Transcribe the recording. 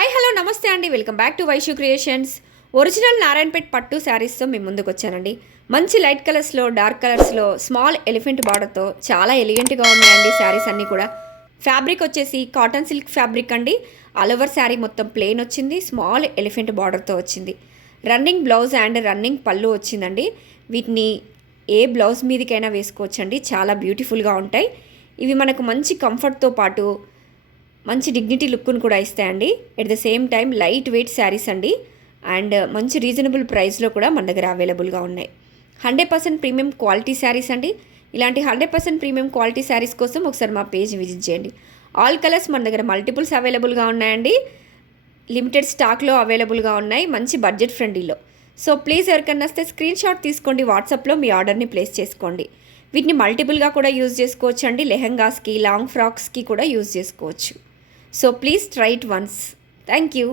Hi hello నమస్తే అండి, welcome back to Vaishu creations. Original Narayanpet పట్టు శారీస్తో మేము ముందుకు వచ్చానండి. మంచి లైట్ కలర్స్లో, డార్క్ కలర్స్లో, స్మాల్ ఎలిఫెంట్ బార్డర్తో చాలా ఎలిగెంట్గా ఉన్నాయండి శారీస్ అన్నీ కూడా. ఫ్యాబ్రిక్ వచ్చేసి కాటన్ సిల్క్ ఫ్యాబ్రిక్ అండి. ఆల్ ఓవర్ శారీ మొత్తం ప్లెయిన్ వచ్చింది, స్మాల్ ఎలిఫెంట్ బార్డర్తో వచ్చింది. రన్నింగ్ బ్లౌజ్ అండ్ రన్నింగ్ పళ్ళు వచ్చిందండి. వీటిని ఏ బ్లౌజ్ మీదకైనా వేసుకోవచ్చండి, చాలా బ్యూటిఫుల్గా ఉంటాయి. ఇవి మనకు మంచి కంఫర్ట్తో పాటు మంచి డిగ్నిటీ లుక్ను కూడా ఇస్తాయండి. At the same time light weight saris అండి. అండ్ మంచి రీజనబుల్ ప్రైస్లో కూడా మన దగ్గర అవైలబుల్గా ఉన్నాయి. 100% ప్రీమియం క్వాలిటీ శారీస్ అండి. ఇలాంటి 100% ప్రీమియం క్వాలిటీ శారీస్ కోసం ఒకసారి మా పేజ్ విజిట్ చేయండి. ఆల్ కలర్స్ మన దగ్గర మల్టిపుల్స్ అవైలబుల్గా ఉన్నాయండి. లిమిటెడ్ స్టాక్లో అవైలబుల్గా ఉన్నాయి, మంచి బడ్జెట్ ఫ్రెండ్లీలో. సో ప్లీజ్ ఎవరికన్నా వస్తే స్క్రీన్ షాట్ తీసుకోండి, వాట్సాప్లో మీ ఆర్డర్ని ప్లేస్ చేసుకోండి. వీటిని మల్టిపుల్గా కూడా యూజ్ చేసుకోవచ్చు అండి. లెహెంగాస్కి, లాంగ్ ఫ్రాక్స్కి కూడా యూజ్ చేసుకోవచ్చు. So please try it once. Thank you.